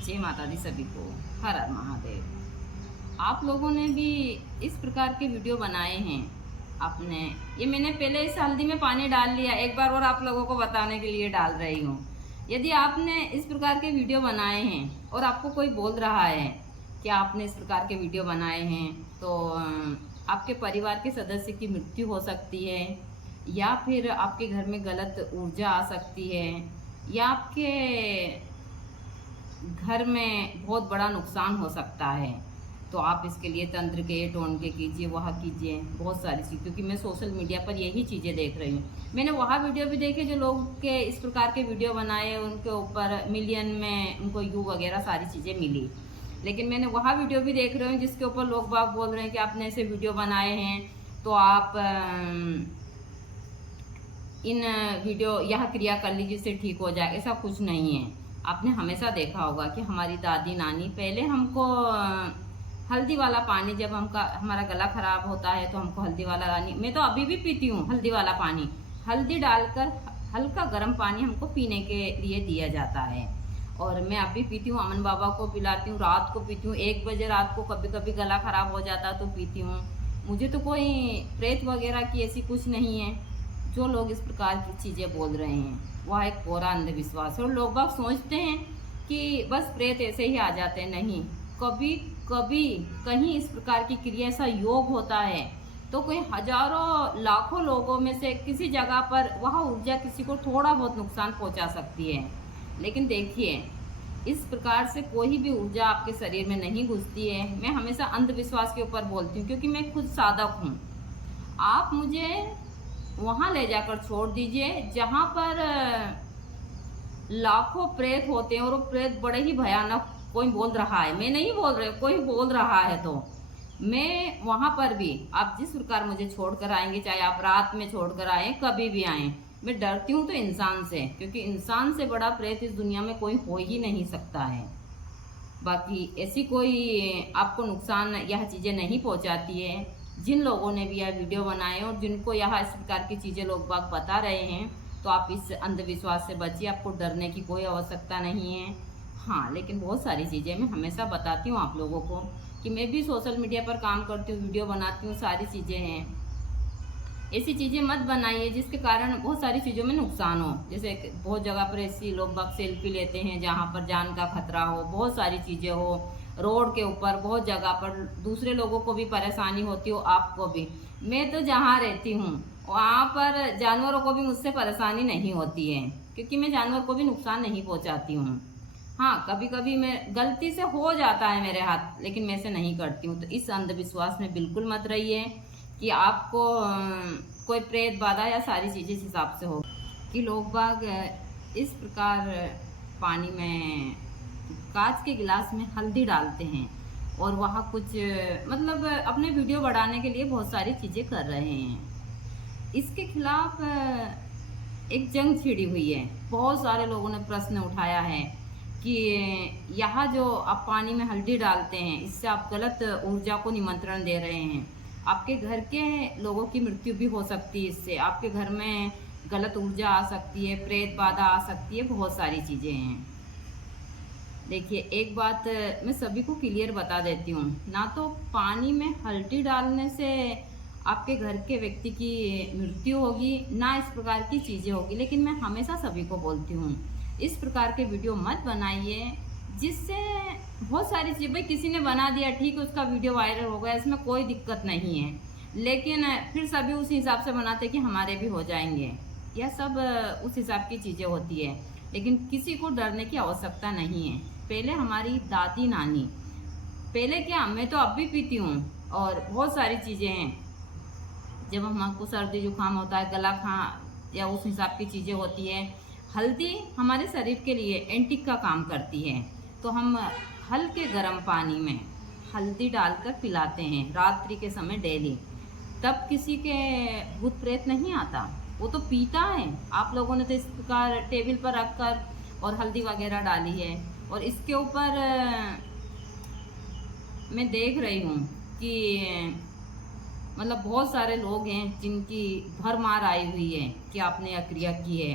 जय माता दी सभी को। हर हर महादेव। आप लोगों ने भी इस प्रकार के वीडियो बनाए हैं। आपने ये मैंने पहले इस हल्दी में पानी डाल लिया, एक बार और आप लोगों को बताने के लिए डाल रही हूँ। यदि आपने इस प्रकार के वीडियो बनाए हैं और आपको कोई बोल रहा है कि आपने इस प्रकार के वीडियो बनाए हैं तो आपके परिवार के सदस्य की मृत्यु हो सकती है, या फिर आपके घर में गलत ऊर्जा आ सकती है, या आपके घर में बहुत बड़ा नुकसान हो सकता है, तो आप इसके लिए तंत्र के टोनके कीजिए, वह कीजिए, बहुत सारी चीज़। क्योंकि मैं सोशल मीडिया पर यही चीज़ें देख रही हूँ। मैंने वहाँ वीडियो भी देखे जो लोग के इस प्रकार के वीडियो बनाए, उनके ऊपर मिलियन में उनको व्यू वगैरह सारी चीज़ें मिली। लेकिन मैंने वहाँ वीडियो भी देख रही हूँ जिसके ऊपर लोग बाग बोल रहे हैं कि आपने ऐसे वीडियो बनाए हैं तो आप इन वीडियो यह क्रिया कर लीजिए, इससे ठीक हो जाए। ऐसा कुछ नहीं है। आपने हमेशा देखा होगा कि हमारी दादी नानी पहले हमको हल्दी वाला पानी, जब हमारा गला खराब होता है तो हमको हल्दी वाला पानी, मैं तो अभी भी पीती हूँ हल्दी वाला पानी, हल्दी डालकर हल्का गर्म पानी हमको पीने के लिए दिया जाता है। और मैं अभी पीती हूँ, अमन बाबा को पिलाती हूँ, रात को पीती हूँ, 1 बजे रात को कभी कभी गला खराब हो जाता तो पीती हूँ। मुझे तो कोई प्रेत वगैरह की ऐसी कुछ नहीं है। जो लोग इस प्रकार की चीज़ें बोल रहे हैं वह एक कोरा अंधविश्वास है। और लोग बाग सोचते हैं कि बस प्रेत ऐसे ही आ जाते हैं। नहीं, कभी कभी कहीं इस प्रकार की क्रिया, ऐसा योग होता है तो कोई हजारों लाखों लोगों में से किसी जगह पर वह ऊर्जा किसी को थोड़ा बहुत नुकसान पहुंचा सकती है। लेकिन देखिए, इस प्रकार से कोई भी ऊर्जा आपके शरीर में नहीं घुसती है। मैं हमेशा अंधविश्वास के ऊपर बोलती हूँ क्योंकि मैं खुद साधक हूँ। आप मुझे वहाँ ले जाकर छोड़ दीजिए जहाँ पर लाखों प्रेत होते हैं, और वो प्रेत बड़े ही भयानक, कोई बोल रहा है, मैं नहीं बोल रही, कोई बोल रहा है तो मैं वहाँ पर भी, आप जिस प्रकार मुझे छोड़ कर आएंगे, चाहे आप रात में छोड़ कर आए, कभी भी आए, मैं डरती हूँ तो इंसान से, क्योंकि इंसान से बड़ा प्रेत इस दुनिया में कोई हो ही नहीं सकता है। बाकी ऐसी कोई आपको नुकसान यह चीज़ें नहीं पहुँचाती है। जिन लोगों ने भी यह वीडियो बनाए और जिनको यह इस प्रकार की चीज़ें लोग बाग बता रहे हैं, तो आप इस अंधविश्वास से बचिए। आपको डरने की कोई आवश्यकता नहीं है। हाँ, लेकिन बहुत सारी चीज़ें मैं हमेशा बताती हूँ आप लोगों को कि मैं भी सोशल मीडिया पर काम करती हूँ, वीडियो बनाती हूँ, सारी चीज़ें हैं। ऐसी चीज़ें मत बनाइए जिसके कारण बहुत सारी चीज़ों में नुकसान हो। जैसे बहुत जगह पर ऐसी लोग बाग सेल्फी लेते हैं जहाँ पर जान का खतरा हो, बहुत सारी चीज़ें हो, रोड के ऊपर बहुत जगह पर दूसरे लोगों को भी परेशानी होती हो, आपको भी। मैं तो जहाँ रहती हूँ वहाँ पर जानवरों को भी मुझसे परेशानी नहीं होती है, क्योंकि मैं जानवर को भी नुकसान नहीं पहुँचाती हूँ। हाँ, कभी कभी मैं गलती से हो जाता है मेरे हाथ, लेकिन मैं ऐसे नहीं करती हूँ। तो इस अंधविश्वास में बिल्कुल मत रहिए कि आपको कोई प्रेत बाधा या सारी चीज़ें इस हिसाब से हो कि लोग बाग इस प्रकार पानी में, कांच के गिलास में हल्दी डालते हैं और वहाँ कुछ मतलब अपने वीडियो बढ़ाने के लिए बहुत सारी चीज़ें कर रहे हैं। इसके खिलाफ एक जंग छिड़ी हुई है। बहुत सारे लोगों ने प्रश्न उठाया है कि यहाँ जो आप पानी में हल्दी डालते हैं, इससे आप गलत ऊर्जा को निमंत्रण दे रहे हैं। आपके घर के लोगों की मृत्यु भी हो सकती है इससे, आपके घर में गलत ऊर्जा आ सकती है, प्रेत बाधा आ सकती है, बहुत सारी चीज़ें हैं। देखिए, एक बात मैं सभी को क्लियर बता देती हूँ, ना तो पानी में हल्दी डालने से आपके घर के व्यक्ति की मृत्यु होगी, ना इस प्रकार की चीज़ें होगी। लेकिन मैं हमेशा सभी को बोलती हूँ, इस प्रकार के वीडियो मत बनाइए जिससे बहुत सारी चीज़ें, भाई किसी ने बना दिया ठीक है, उसका वीडियो वायरल हो गया, इसमें कोई दिक्कत नहीं है। लेकिन फिर सभी उस हिसाब से बनाते कि हमारे भी हो जाएंगे, यह सब उस हिसाब की चीज़ें होती है। लेकिन किसी को डरने की आवश्यकता नहीं है। पहले हमारी दादी नानी, पहले क्या, मैं तो अब भी पीती हूँ, और बहुत सारी चीज़ें हैं। जब हमको सर्दी जुकाम होता है, गला खा या उस हिसाब की चीज़ें होती है, हल्दी हमारे शरीर के लिए एंटी का काम करती है। तो हम हल्के गर्म पानी में हल्दी डालकर पिलाते हैं रात्रि के समय डेली, तब किसी के भूत प्रेत नहीं आता, वो तो पीता है। आप लोगों ने तो इस प्रकार टेबल पर रखकर और हल्दी वगैरह डाली है, और इसके ऊपर मैं देख रही हूँ कि मतलब बहुत सारे लोग हैं जिनकी भरमार आई हुई है कि आपने यह क्रिया की है।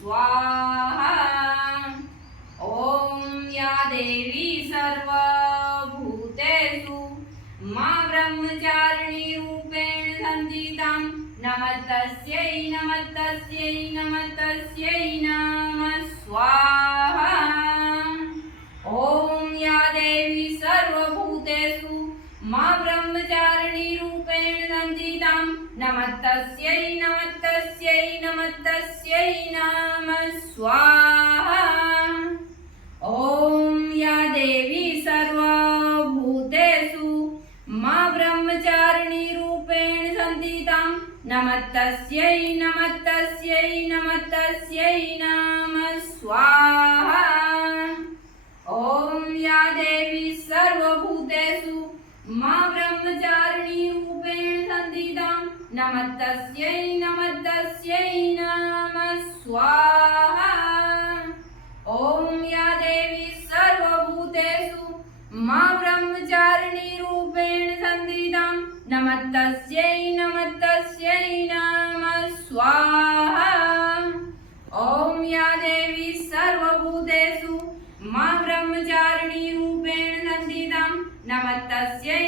स्वाहा। ॐ या देवी सर्वभूतेषु मा ब्रह्मचारिणी रूपेण संस्थितां नमस्तस्यै नमस्तस्यै नमस्तस्यै नमः स्वाहा। ॐ या देवी सर्वभूतेषु मा ब्रह्मचारिणी रूपेण संस्थितां नमस्तस्यै नमस्तस्यै नमस्तस्यै नमः स्वाहा। ॐ या देवी सर्वभूतेषु मा ब्रह्मचारिणी रूपेण संस्थितां नमस्तस्यै नमस्तस्यै नमस्तस्यै नमः स्वाहा। ॐ या देवी सर्वभूतेषु मा ब्रह्मचारिणी रूपेण संस्थितां नमस्तस्यै नमस्तस्यै नमः स्वाहा। ॐ या देवी सर्वभूतेषु मा ब्रह्मचारिणी रूपेण संस्थितां नमस्तस्यै नमस्तस्यै नमः स्वाहा। ॐ या देवी सर्वभूतेषु मा ब्रह्मचारिणी रूपेण संस्थितां नमस्तस्यै